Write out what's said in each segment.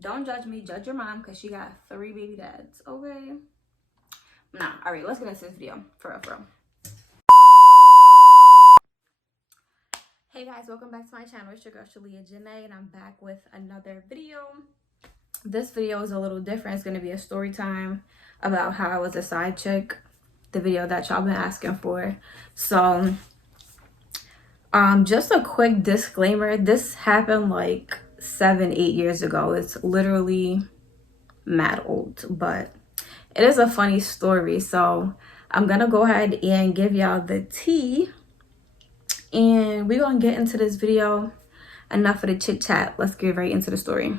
Don't judge me, judge your mom, because she got 3 baby dads, okay? Nah, all right, let's get into this video, for real. Hey guys, welcome back to my channel. It's your girl, Shalia Janae, and I'm back with another video. This video is a little different. It's gonna be a story time about how I was a side chick, the video that y'all been asking for. So, just a quick disclaimer. This happened like 7-8 years ago. It's literally mad old, but it is a funny story. So I'm gonna go ahead and give y'all the tea, and we're gonna get into this video. Enough of the chit chat, let's get right into the story.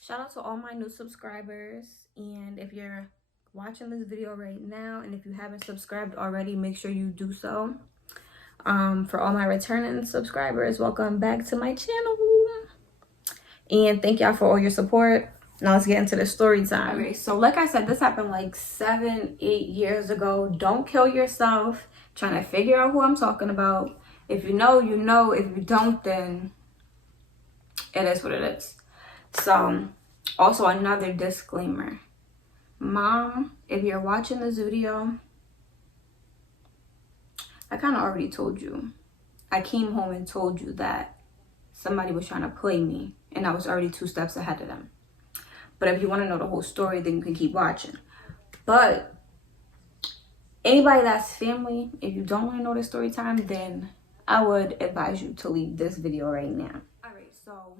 Shout out to all my new subscribers, and if you're watching this video right now and if you haven't subscribed already, make sure you do so. For all my returning subscribers, welcome back to my channel, and thank y'all for all your support. Now let's get into the story time. Okay, so like I said, this happened like 7-8 years ago. Don't kill yourself trying to figure out who I'm talking about. If you know, you know. If you don't, then it is what it is. So also another disclaimer, Mom, if you're watching this video, I kind of already told you. I came home and told you that somebody was trying to play me, and I was already 2 steps ahead of them. But if you want to know the whole story, then you can keep watching. But anybody that's family, if you don't want to know the story time, then I would advise you to leave this video right now. All right, so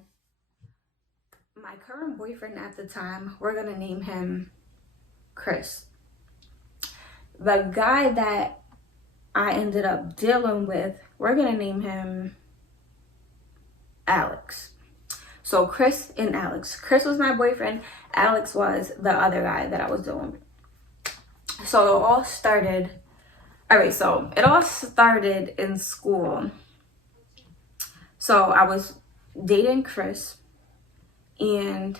my current boyfriend at the time, we're going to name him Chris. The guy that I ended up dealing with, we're going to name him Alex. So Chris and Alex. Chris was my boyfriend. Alex was the other guy that I was dealing with. So it all started in school. So I was dating Chris, and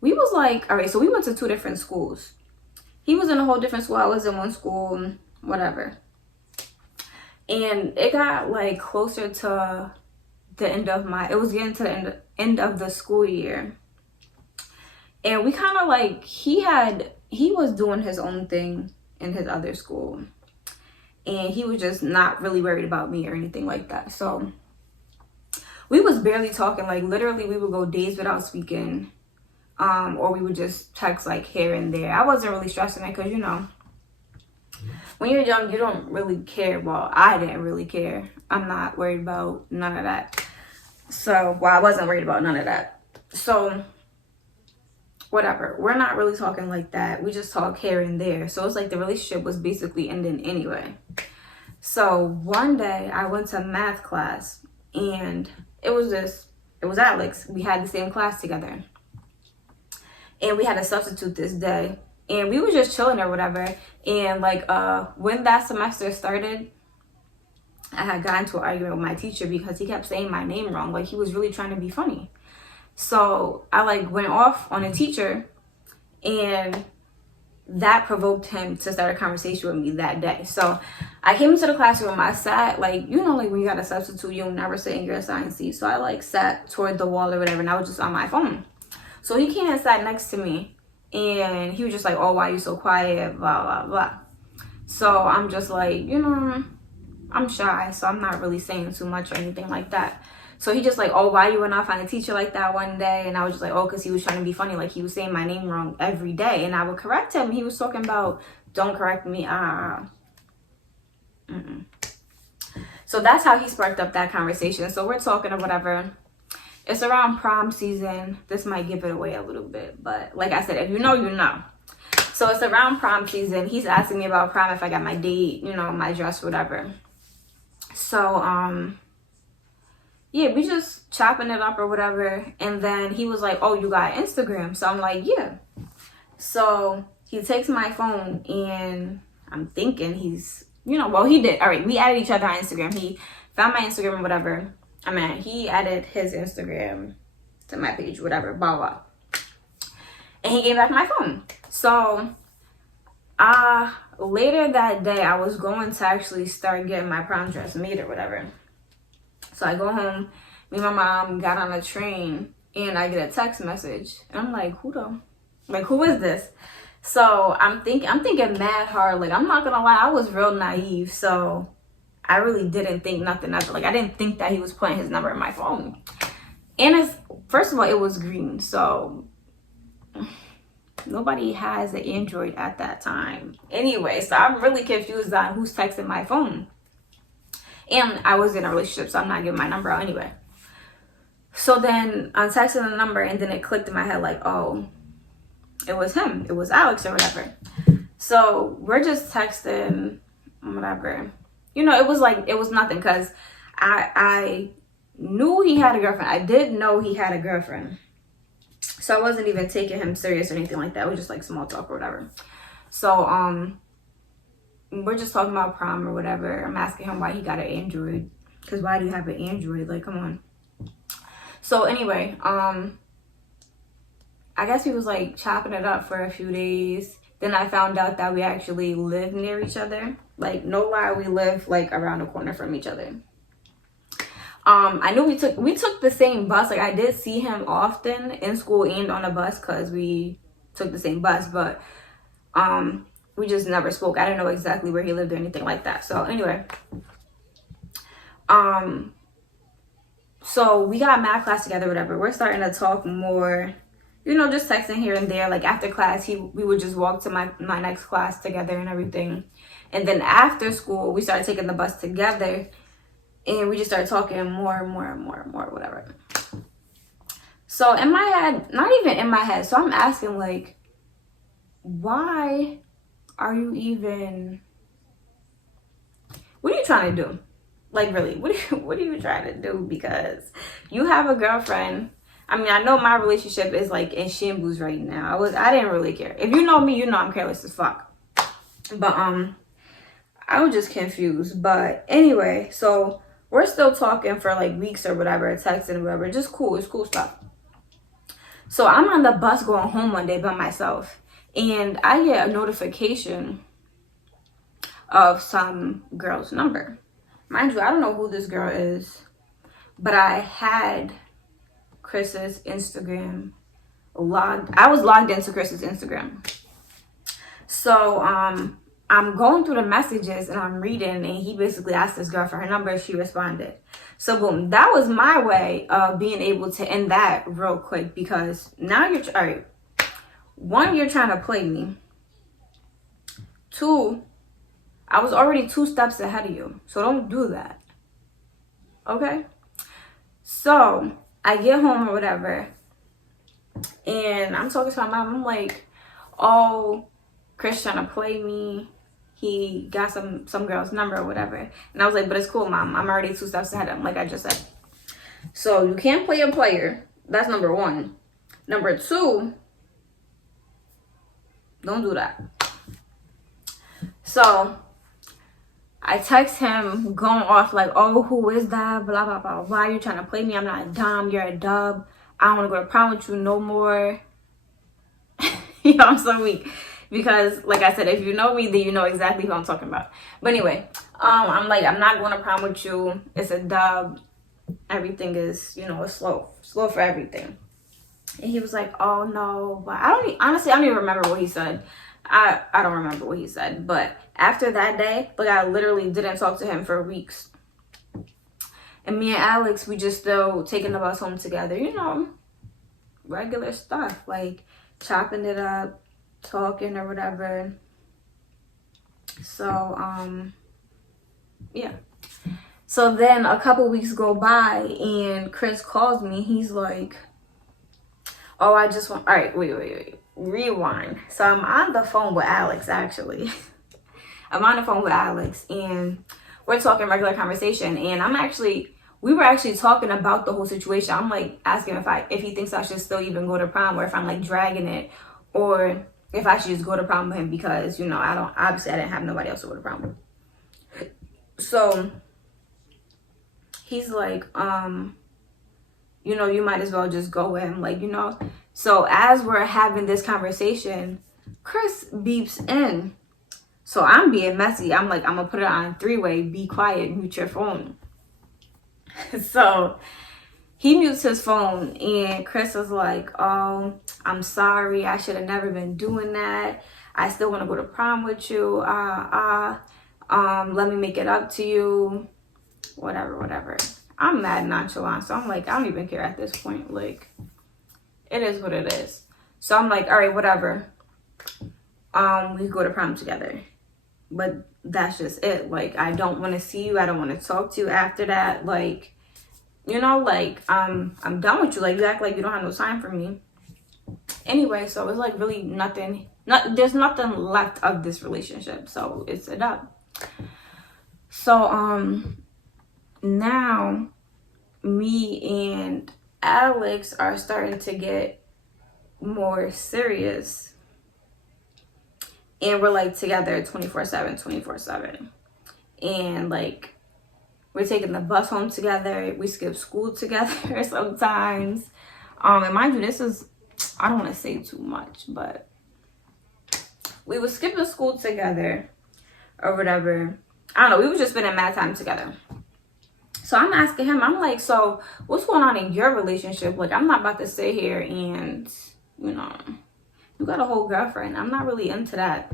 we was like, all right, so we went to 2 different schools. He was in a whole different school. I was in one school, whatever. And it got like closer to the end of it was getting to the end of the school year. And we kind of like, he was doing his own thing in his other school. And he was just not really worried about me or anything like that. So we was barely talking. Like literally we would go days without speaking. Or we would just text like here and there. I wasn't really stressing it because, you know, when you're young, you don't really care. Well, I didn't really care. I'm not worried about none of that. So, well, I wasn't worried about none of that. So, whatever. We're not really talking like that. We just talk here and there. So, it's like the relationship was basically ending anyway. So, one day I went to math class, and it was Alex. We had the same class together. And we had a substitute this day. And we were just chilling or whatever. And like when that semester started, I had gotten into an argument with my teacher because he kept saying my name wrong. Like he was really trying to be funny. So I like went off on a teacher, and that provoked him to start a conversation with me that day. So I came into the classroom. I sat like, you know, like when you got a substitute, you'll never sit in your assigned seat. So I like sat toward the wall or whatever, and I was just on my phone. So he came and sat next to me, and he was just like, oh, why are you so quiet, blah, blah, blah. So I'm just like, you know, I'm shy, so I'm not really saying too much or anything like that. So he just like, oh, why you went off on a teacher like that one day? And I was just like, oh, because he was trying to be funny. Like he was saying my name wrong every day, and I would correct him. He was talking about, don't correct me. So that's how he sparked up that conversation. So we're talking or whatever. It's around prom season. This might give it away a little bit, but like I said, if you know, you know. So it's around prom season. He's asking me about prom, if I got my date, you know, my dress, whatever. So, yeah, we just chopping it up or whatever. And then he was like, oh, you got Instagram? So I'm like, yeah. So he takes my phone, and I'm thinking he's, you know, well, he did. All right, we added each other on Instagram. He found my Instagram or whatever. He added his Instagram to my page, whatever, blah, blah. And he gave back my phone. So, later that day, I was going to actually start getting my prom dress made or whatever. So I go home, me and my mom got on a train and I get a text message. And I'm like, who is this? So I'm thinking mad hard. Like, I'm not gonna lie, I was real naive. So I really didn't think nothing of it. Like, I didn't think that he was putting his number in my phone. And first of all, it was green. So nobody has an Android at that time. Anyway, so I'm really confused on who's texting my phone. And I was in a relationship, so I'm not giving my number out anyway. So then I'm texting the number, and then it clicked in my head like, oh, it was him. It was Alex or whatever. So we're just texting, whatever. You know, it was nothing, because I knew he had a girlfriend. I did know he had a girlfriend. So I wasn't even taking him serious or anything like that. It was just like small talk or whatever. So we're just talking about prom or whatever. I'm asking him why he got an Android. Because why do you have an Android? Like, come on. So anyway, I guess he was like chopping it up for a few days. Then I found out that we actually live near each other. Like, no lie, we live like around the corner from each other. I knew we took the same bus. Like, I did see him often in school and on a bus, because we took the same bus, but we just never spoke. I didn't know exactly where he lived or anything like that. So anyway, so we got math class together, whatever. We're starting to talk more, you know, just texting here and there. Like, after class, we would just walk to my next class together and everything. And then after school, we started taking the bus together. And we just started talking more and more and more and more, whatever. So in my head, not even in my head, so I'm asking, like, why are you even, what are you trying to do? Like, really, what are you trying to do? Because you have a girlfriend. I mean, I know my relationship is like in shambles right now. I didn't really care. If you know me, you know I'm careless as fuck. But I was just confused. But anyway, so we're still talking for like weeks or whatever, texting or whatever. Just cool. It's cool stuff. So I'm on the bus going home one day by myself. And I get a notification of some girl's number. Mind you, I don't know who this girl is. But I had Chris's Instagram logged. I was logged into Chris's Instagram. So I'm going through the messages and I'm reading, and he basically asked this girl for her number. She responded. So boom, that was my way of being able to end that real quick, because now you're, all right, one, you're trying to play me. Two, I was already 2 steps ahead of you. So don't do that. Okay? So I get home or whatever, and I'm talking to my mom. I'm like, oh, Chris trying to play me. He got some girl's number or whatever. And I was like, but it's cool, Mom. I'm already 2 steps ahead of him, like I just said. So you can't play a player. That's number 1. Number 2, don't do that. So I text him going off like, oh, who is that? Blah, blah, blah. Why are you trying to play me? I'm not a dom. You're a dub. I don't want to go to prom with you no more. You know, I'm so weak. Because, like I said, if you know me, then you know exactly who I'm talking about. But anyway, I'm like, I'm not going to prom with you. It's a dub. Everything is, you know, it's slow. Slow for everything. And he was like, oh, no. But honestly, I don't even remember what he said. I don't remember what he said. But after that day, like, I literally didn't talk to him for weeks. And me and Alex, we just still taking the bus home together. You know, regular stuff. Like, chopping it up, talking or whatever. So, yeah. So then a couple weeks go by and Chris calls me. He's like, oh, I just want, all right, wait. Rewind. So I'm on the phone with Alex, actually. I'm on the phone with Alex and we're talking regular conversation. And we were actually talking about the whole situation. I'm like asking if he thinks I should still even go to prom, or if I'm like dragging it, or if I should just go to prom with him, because, you know, I didn't have nobody else to go to prom with. So he's like, you know, you might as well just go with him, like, you know. So as we're having this conversation, Chris beeps in. So I'm being messy. I'm like, I'm gonna put it on 3-way, be quiet, mute your phone. So he mutes his phone, and Chris was like, oh, I'm sorry, I should have never been doing that. I still want to go to prom with you. Let me make it up to you. Whatever. I'm mad nonchalant, so I'm like, I don't even care at this point. Like, it is what it is. So I'm like, all right, whatever. We go to prom together. But that's just it. Like, I don't want to see you. I don't want to talk to you after that. Like, you know, like, I'm done with you. Like, you act like you don't have no time for me. Anyway, so it's like really nothing. There's nothing left of this relationship. So it's a dub. So, now me and Alex are starting to get more serious, and we're like together 24/7, and like we're taking the bus home together, we skip school together sometimes, and mind you, this is, I don't want to say too much, but we were skipping school together or whatever. I don't know, we were just spending mad time together. So I'm asking him, I'm like, so what's going on in your relationship? Like, I'm not about to sit here and, you know, you got a whole girlfriend. I'm not really into that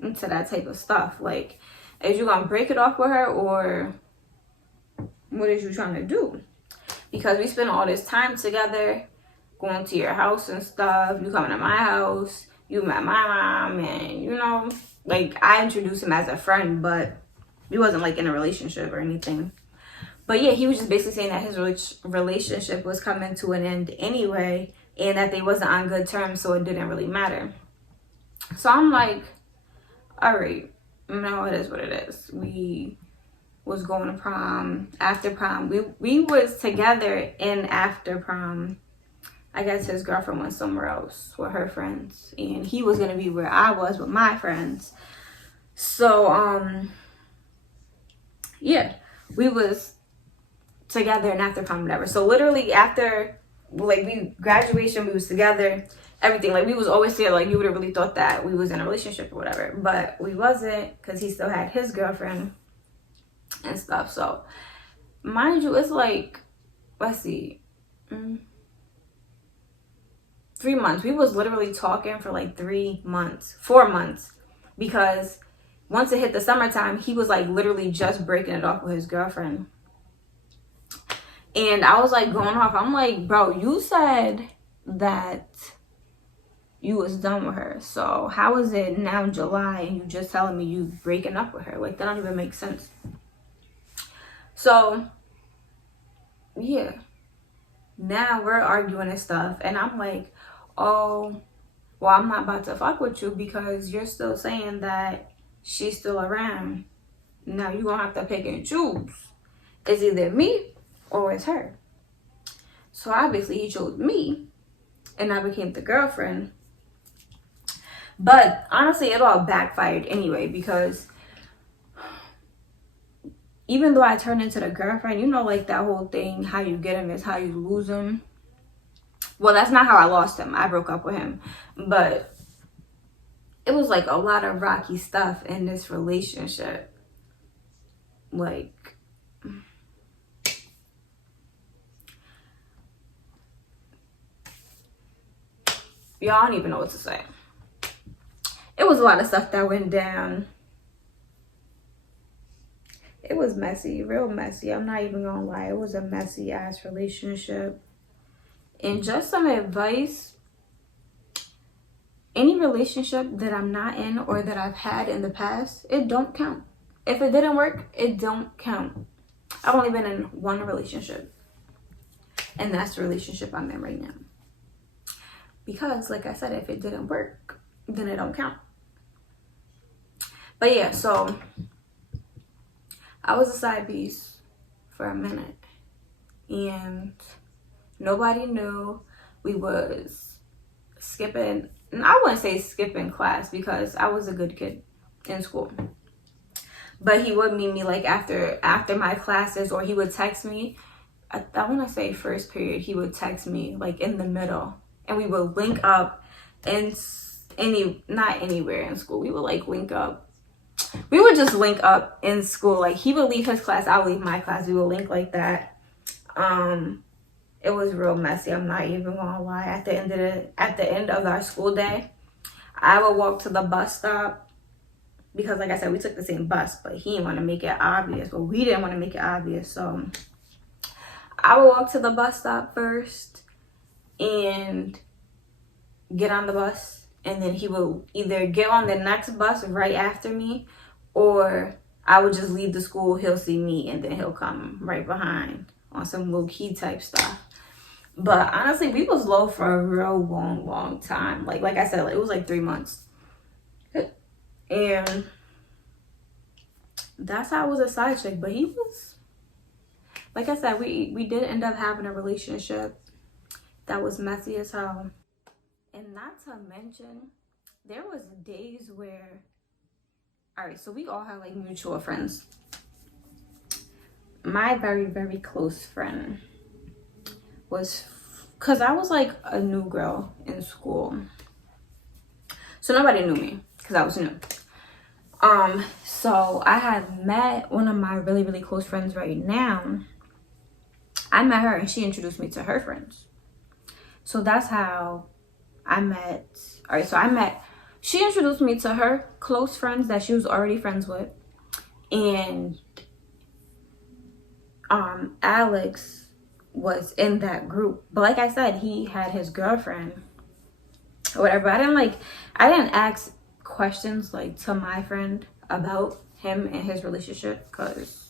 type of stuff. Like, is you gonna break it off with her, or what is you trying to do? Because we spend all this time together, going to your house and stuff. You coming to my house, you met my mom, and, you know, like, I introduced him as a friend, but we wasn't like in a relationship or anything. But yeah, he was just basically saying that his relationship was coming to an end anyway, and that they wasn't on good terms, so it didn't really matter. So I'm like, all right, no, it is what it is. We was going to prom. After prom, we was together in after prom. I guess his girlfriend went somewhere else with her friends, and he was gonna be where I was with my friends. So yeah, we was together and after prom, whatever. So literally after, like, graduation, we was together, everything. Like, we was always together. Like, you would have really thought that we was in a relationship or whatever, but we wasn't, because he still had his girlfriend and stuff. So mind you, it's like, let's see, 3 months. We was literally talking for like 4 months, because once it hit the summertime, he was like literally just breaking it off with his girlfriend. And I was like going off. I'm like, bro, you said that you was done with her. So how is it now July and you just telling me you breaking up with her? Like, that don't even make sense. So yeah, now we're arguing and stuff. And I'm like, oh, well, I'm not about to fuck with you because you're still saying that she's still around. Now you're gonna have to pick and choose. It's either me or it's her. So obviously he chose me, and I became the girlfriend. But honestly, it all backfired anyway, because even though I turned into the girlfriend, you know, like that whole thing, how you get him is how you lose him. Well, that's not how I lost him. I broke up with him. But it was like a lot of rocky stuff in this relationship. Like, y'all don't even know what to say. It was a lot of stuff that went down. It was messy, real messy. I'm not even gonna lie. It was a messy ass relationship. And just some advice: any relationship that I'm not in or that I've had in the past, it don't count. If it didn't work, it don't count. I've only been in one relationship, and that's the relationship I'm in right now. Because, like I said, if it didn't work, then it don't count. But yeah, so I was a side piece for a minute, and nobody knew. We was skipping, and I wouldn't say skipping class because I was a good kid in school. But he would meet me like after my classes, or he would text me. I want to say first period, he would text me like in the middle, and we would link up in not anywhere in school. We would like link up. We would just link up in school. Like, he would leave his class, I would leave my class. We would link like that. It was real messy. I'm not even gonna lie. At the end of our school day, I would walk to the bus stop because, like I said, we took the same bus, but he didn't want to make it obvious. But we didn't want to make it obvious, so I would walk to the bus stop first and get on the bus, and then he would either get on the next bus right after me, or I would just leave the school, he'll see me, and then he'll come right behind on some low-key type stuff. But honestly, we was low for a real long time. Like I said, it was like 3 months. And that's how I was a side chick. But he was, like I said, we did end up having a relationship that was messy as hell. And not to mention, there was days where, all right, so we all had like mutual friends. My very close friend was, because I was like a new girl in school, so nobody knew me because I was new. So I had met one of my really close friends right now. I met her and she introduced me to her friends. So that's how I met. All right, so she introduced me to her close friends that she was already friends with, and Alex was in that group. But like I said, he had his girlfriend or whatever. I didn't ask questions like to my friend about him and his relationship because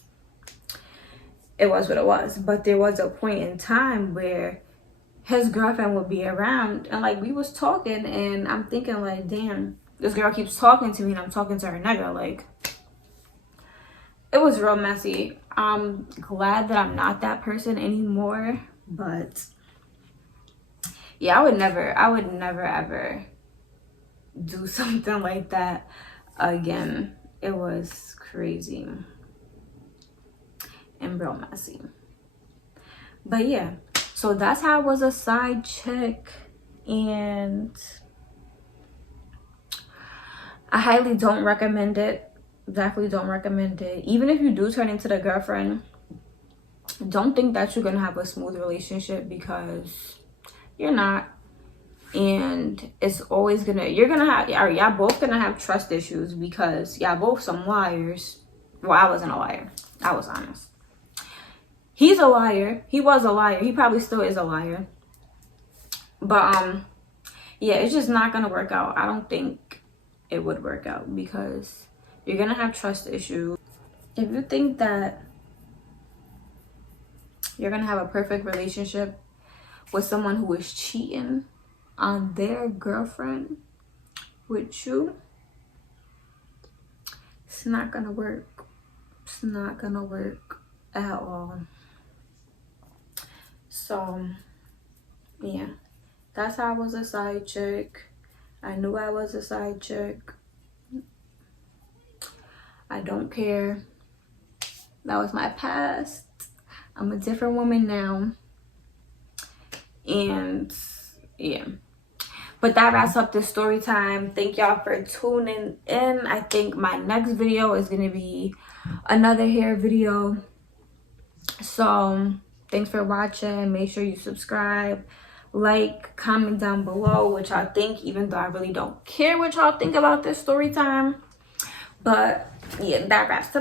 it was what it was. But there was a point in time where his girlfriend would be around, and like we was talking, and I'm thinking like, damn, this girl keeps talking to me and I'm talking to her nigga. Like, it was real messy. I'm glad that I'm not that person anymore, but yeah, I would never ever do something like that again. It was crazy and real messy. But yeah, so that's how I was a side chick, and I highly don't recommend it. Definitely don't recommend it. Even if you do turn into the girlfriend, don't think that you're gonna have a smooth relationship, because you're not. And it's always y'all both gonna have trust issues, because y'all both some liars. Well, I wasn't a liar, I was honest. He's a liar. He was a liar. He probably still is a liar. But yeah, it's just not gonna work out. I don't think it would work out, because you're gonna have trust issues. If you think that you're gonna have a perfect relationship with someone who is cheating on their girlfriend with you, it's not gonna work. It's not gonna work at all. So yeah, that's how I was a side chick. I knew I was a side chick. I don't care. That was my past. I'm a different woman now. And yeah. But that wraps up this story time. Thank y'all for tuning in. I think my next video is going to be another hair video. So thanks for watching. Make sure you subscribe, like, comment down below what y'all think, even though I really don't care what y'all think about this story time. But yeah, that wraps it up.